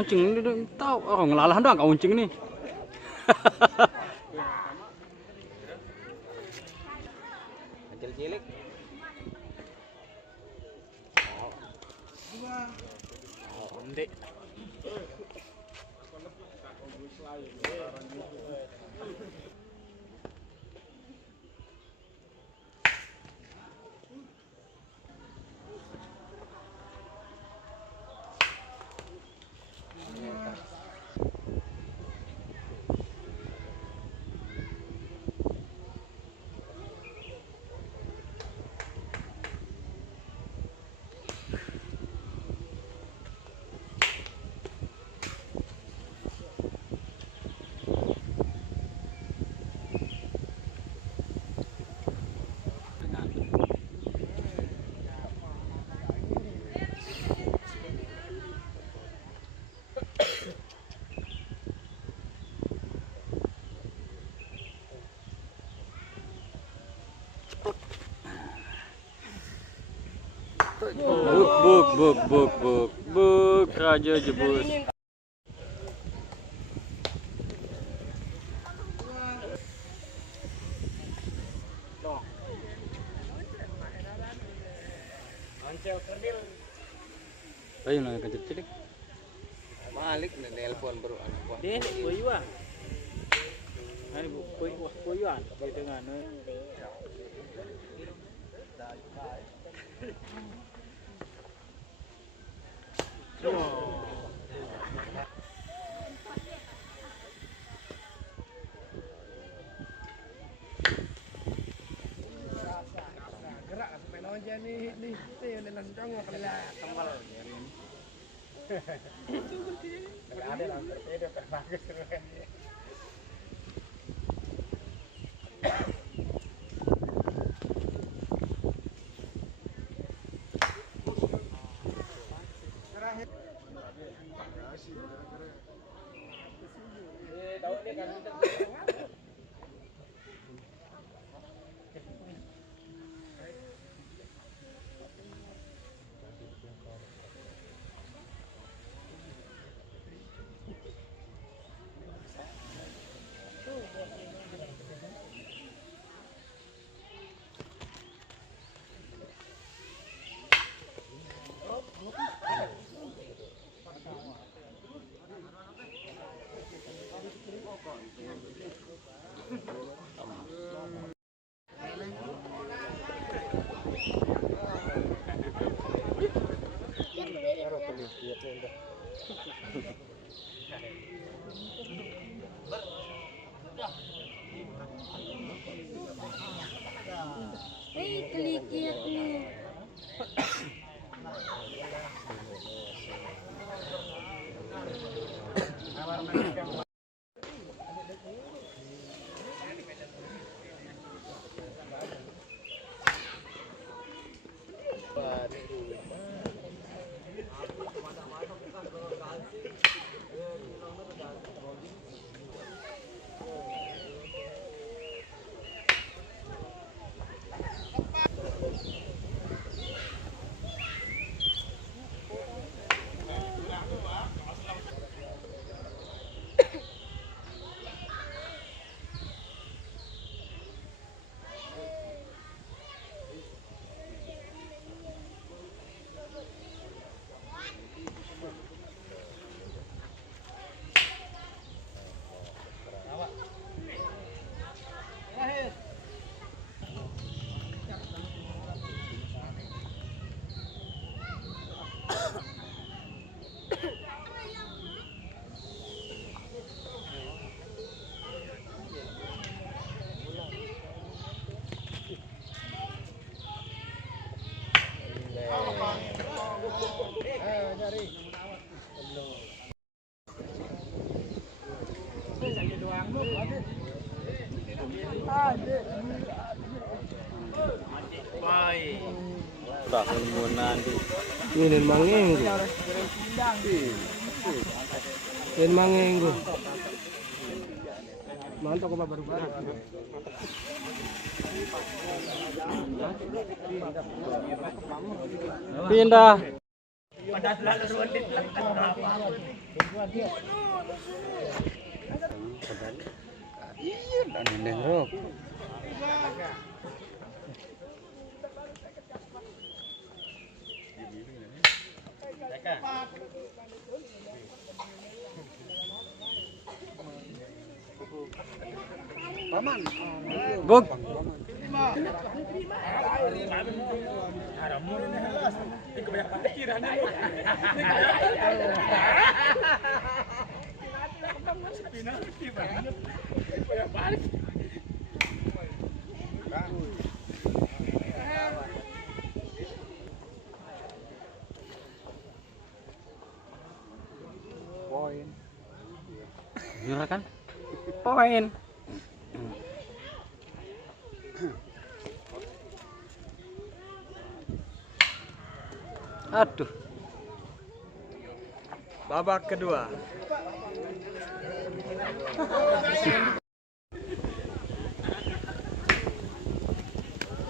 Oncing ini tahu orang ngelalah doang kau oncing ini. Kecil-cilik. Onde. Buk raja jebus. Ayo nang kecil-cilik. Balik nih telepon baru anak gua. Dia koyuan. Ini koyuan di tengah. Gerak sampai aja nih udah lancong nggak kelihatan kembal. Ada langsung beda bagus kan. Kelikirnya. Tahun munan Ini mangenggo. Ini mangenggo. Mantap kok baru-baru. pindah. Iya, dan nendeng rok. Paman. Buk. Poin. Jurah kan? Poin. Aduh. Babak kedua.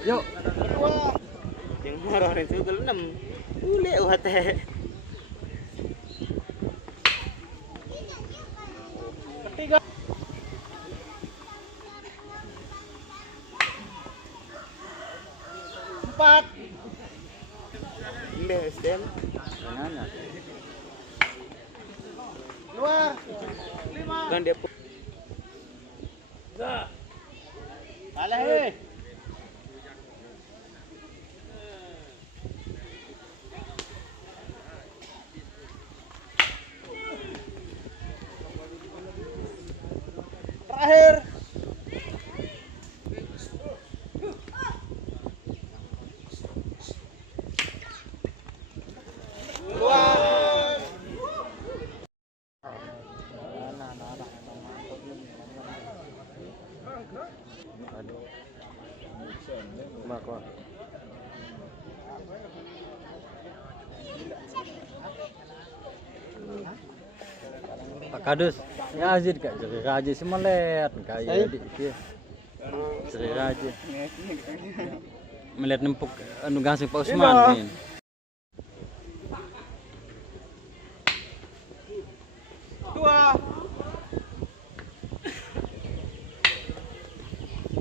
Yuk. Yang marah itu kalau 6. Ule wate. Empat. SDM. Jangan. Luar. 5. Kan dia kalah hei. Terakhir. Aduh. Mak. Pak Kadus, ya Azid kak, jadi raja semelet, kayak adik dia. Jadi raja. Melihat nempuk anu gangsing Pak Usman nih. Dua.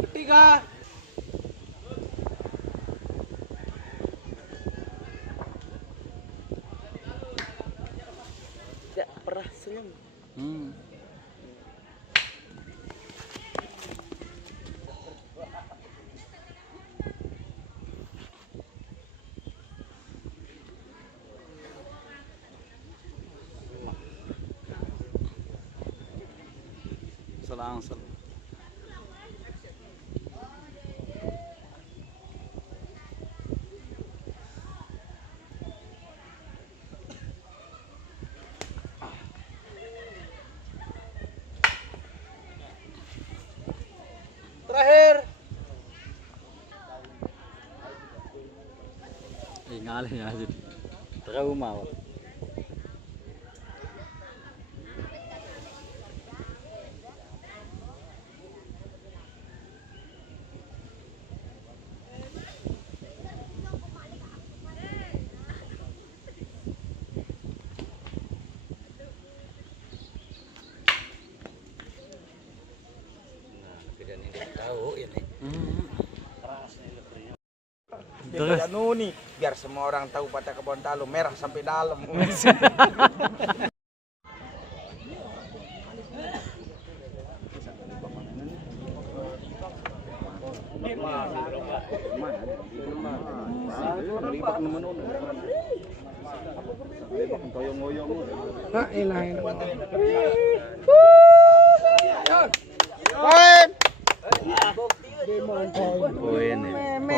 Ketiga. Tidak pernah senyum. Selang-selang. Terakhir. Ngalih ya Azid. Trauma. Pak. Tahu ini. Terus nih, biar semua orang tahu Patah Kebon Talu merah sampai dalam. La ilaha illallah. Poin. poin ya.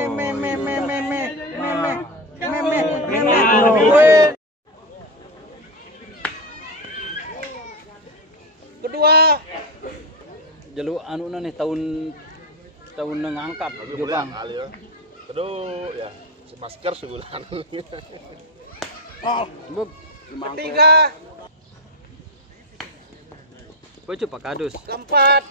Kedua. Jalur anu nih tahun ngangkat gitu Bang. Kedua ya, masker sebulan. Buk, Ketiga. Baju Pak Kadus. Keempat.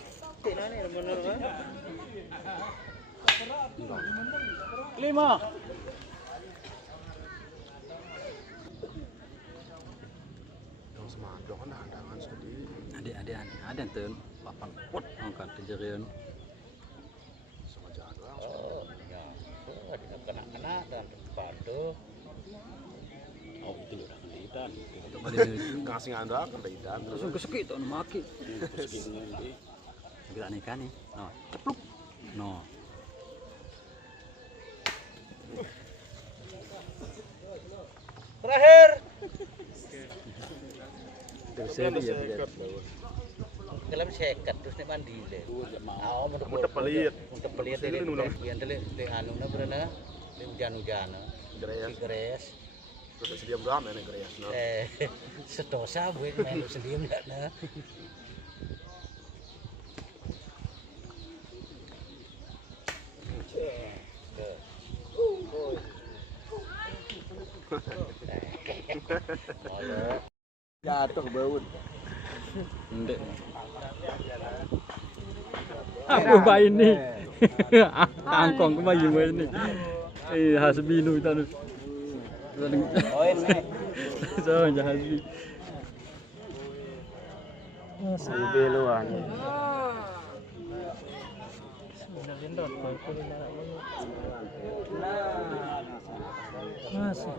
Lima. Udah kan ada kan sedih. Ada yang tuh papan put angkat kejadian. Sengaja doang. Oh, ya. Oh, ada kena dalam padu. Oh, itu udah kenditan. Ngasih nganda kan idan. Langsung keseki tuh maki. Segini nanti. Kita nikah nih. No, cepluk. No. Terakhir. Terus ya dia. Kelam seket terus nek mandi le. Ah, Muntah pelit. Untuk pelit Terus ini nulang. biar tele anu na berenang. Di hujan-hujan. Gereas. Gres. Terus sediam doang main gereas. Setosa buat main selim dak na. Jatuh baut. Ndek. Apa bayi ini? Angkong ke bayi ini. Hasbi nu tanu. Oh ini. So hasbi. Beluan. Masih.